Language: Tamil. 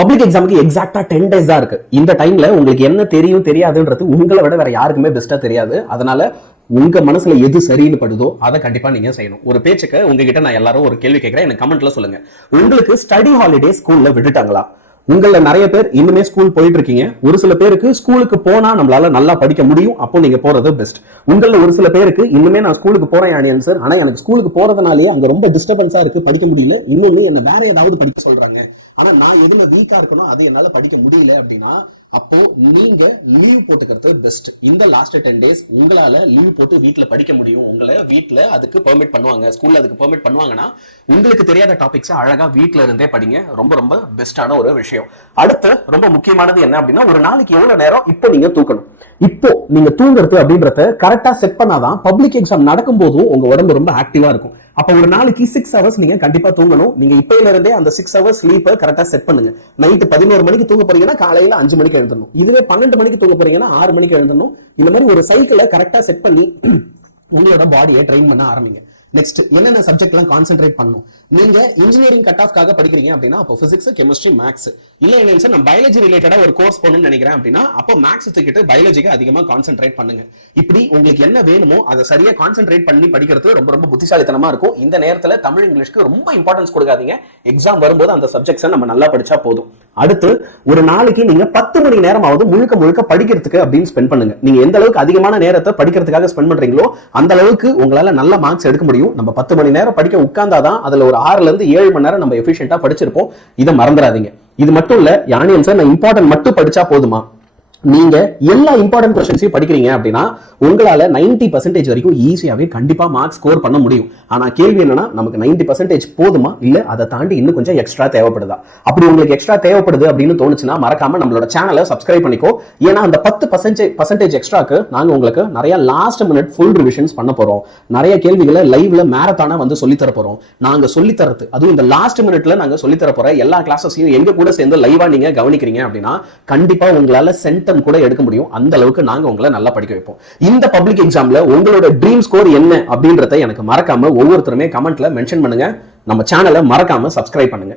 பப்ளிக் எக்ஸாமுக்கு எக்ஸாக்டா 10 days தான் இருக்கு. இந்த டைம்ல உங்களுக்கு என்ன தெரியும் தெரியாதுன்றது உங்களை விட வேற யாருக்குமே பெஸ்டா தெரியாது. அதனால உங்க மனசுல எது சரின்னு படுதோ அதை கண்டிப்பா நீங்க செய்யணும். ஒரு பேச்சுக்கு உங்ககிட்ட நான் எல்லாரும் ஒரு கேள்வி கேட்கிறேன், எனக்கு கமெண்ட்ல சொல்லுங்க. உங்களுக்கு ஸ்டடி ஹாலிடே ஸ்கூல்ல விட்டுட்டாங்களா? உங்கள நிறைய பேர் இன்னுமே ஸ்கூல் போயிட்டு இருக்கீங்க. ஒரு சில பேருக்கு ஸ்கூலுக்கு போனா நம்மளால நல்லா படிக்க முடியும், அப்போ நீங்க போறது பெஸ்ட். உங்கள ஒரு சில பேருக்கு இன்னுமே நான் ஸ்கூலுக்கு போறேன் ஆனியன் சார், ஆனா எனக்கு ஸ்கூலுக்கு போறதுனாலேயே அங்க ரொம்ப டிஸ்டர்பன்ஸா இருக்கு, படிக்க முடியல, இன்னுமே என்ன வேற ஏதாவது படிக்க சொல்றாங்க, ஆனா நான் எதுல வீக்கா இருக்கணும் அது என்னால படிக்க முடியல அப்படின்னா அப்போ நீங்க லீவ் போட்டுக்கிறது பெஸ்ட். இந்த லாஸ்ட் 10 days உங்களால லீவ் போட்டு வீட்டுல படிக்க முடியும், உங்களை வீட்டுல அதுக்கு பெர்மிட் பண்ணுவாங்க, ஸ்கூல்ல அதுக்கு பெர்மிட் பண்ணுவாங்கன்னா உங்களுக்கு தெரியாத டாபிக்ஸ் அழகா வீட்டுல இருந்தே படிங்க. ரொம்ப ரொம்ப பெஸ்டான ஒரு விஷயம். அடுத்து ரொம்ப முக்கியமானது என்ன அப்படின்னா, ஒரு நாளைக்கு எவ்வளவு நேரம் இப்போ நீங்க தூக்கணும். இப்போ நீங்க தூங்குறது அப்படின்றத கரெக்டா செட் பண்ணாதான் பப்ளிக் எக்ஸாம் நடக்கும் போதும் உங்க உடம்பு ரொம்ப ஆக்டிவா இருக்கும். அப்ப ஒரு நாளைக்கு 6 hours நீங்க கண்டிப்பா தூங்கணும். நீங்க இப்பையில இருந்தே அந்த 6 hours ஸ்லீப்பை கரெக்டா செட் பண்ணுங்க. நைட்டு 11 மணிக்கு தூங்க போறீங்கன்னா காலையில 5 மணிக்கு எழுந்தணும். இதுவே 12 மணிக்கு தூங்க போறீங்கன்னா 6 மணிக்கு எழுந்தணும். இந்த மாதிரி ஒரு சைக்கிளை கரெக்டா செட் பண்ணி உங்களோட பாடியை ட்ரெயின் பண்ண ஆரம்பிங்க. நெக்ஸ்ட் என்னென்ன சப்ஜெக்ட் எல்லாம் கான்சென்ட்ரேட் பண்ணணும். நீங்க இன்ஜினியரிங் கட் ஆஃப்காக படிக்கிறீங்க அப்படின்னா அப்போ பிசிக்ஸ், கெமிஸ்ட்ரி, மேக்ஸ். இல்ல என்ன சார் நான் பயாலஜி ரிலேட்டடா ஒரு கோர்ஸ் போகணும்னு நினைக்கிறேன் அப்படின்னா அப்போ மேக்ஸ் தூக்கிட்டு பயாலஜிக்கு அதிகமா கான்சென்ட்ரேட் பண்ணுங்க. இப்படி உங்களுக்கு என்ன வேணுமோ அதை சரியா கான்சென்ட்ரேட் பண்ணி படிக்கிறது ரொம்ப ரொம்ப புத்திசாலித்தனமா இருக்கும். இந்த நேரத்துல தமிழ் இங்கிலீஷ்க்கு ரொம்ப இம்பார்ட்டன்ஸ் கொடுக்காதீங்க. எக்ஸாம் வரும்போது அந்த சப்ஜெக்ட்ஸை நம்ம நல்லா படிச்சா போதும். அடுத்து ஒரு நாளைக்கு நீங்க 10 மணி நேரமாவது முழுக்க முழுக்க படிக்கிறதுக்கு அப்படின்னு ஸ்பெண்ட் பண்ணுங்க. நீங்க எந்த அளவுக்கு அதிகமான நேரத்தை படிக்கிறதுக்காக ஸ்பெண்ட் பண்றீங்களோ அந்த அளவுக்கு உங்களால நல்ல மார்க்ஸ் எடுக்க முடியும். நம்ம 10 மணி நேரம் படிக்க உட்கார்ந்தாதான் அதுல ஒரு 6 இருந்து 7 மணி நேரம் நம்ம எஃபிஷியன்ட்டா படிச்சிருப்போம். இதை மறந்துடாதீங்க. இது மட்டும் இல்ல யானியன் சார் நான் இம்பார்ட்டன்ட் மட்டும் படிச்சா போதுமா? நீங்க எல்லா இம்பார்ட்டன்ட் கொஸ்டின்ஸையும் படிக்கிறீங்க அப்படின்னா உங்களால 90% வரைக்கும் ஈஸியாவே கண்டிப்பா மார்க் ஸ்கோர் பண்ண முடியும். ஆனா கேள்வி என்னன்னா நமக்கு 90% போதுமா இல்ல அதை தாண்டி இன்னும் கொஞ்சம் எக்ஸ்ட்ரா தேவைப்படுதா? அப்படி உங்களுக்கு எக்ஸ்ட்ரா தேவைப்படுது அப்படின்னு தோணுச்சுன்னா மறக்காம நம்மளோட சேனலை சப்ஸ்கிரைப் பண்ணிக்கோ. ஏன்னா அந்த 10% எக்ஸ்ட்ராக்கு நாங்க உங்களுக்கு நிறைய லாஸ்ட் மினிட் ஃபுல் ரிவிஷன்ஸ் பண்ண போறோம். நிறைய கேள்விகளை லைவ்ல மேரத்தானா வந்து சொல்லித்தர போறோம். நாங்க சொல்லித்தரது அதுவும் இந்த லாஸ்ட் மினிட்ல நாங்க சொல்லித்தர போற எல்லா கிளாஸஸையும் எங்க கூட சேர்ந்து லைவா நீங்க கவனிக்கிறீங்க அப்படின்னா கண்டிப்பா உங்களால கூட எடுக்க முடியும். அந்த அளவுக்கு நாங்க உங்களை நல்லா படிக்க வைப்போம். இந்த பப்ளிக் எக்ஸாம்ல உங்களோட ட்ரீம் ஸ்கோர் என்ன அப்படின்றத எனக்கு மறக்காம ஒவ்வொருத்தருமே கமெண்ட்ல மென்ஷன் பண்ணுங்க. நம்ம சேனலை மறக்காம சப்ஸ்கிரைப் பண்ணுங்க.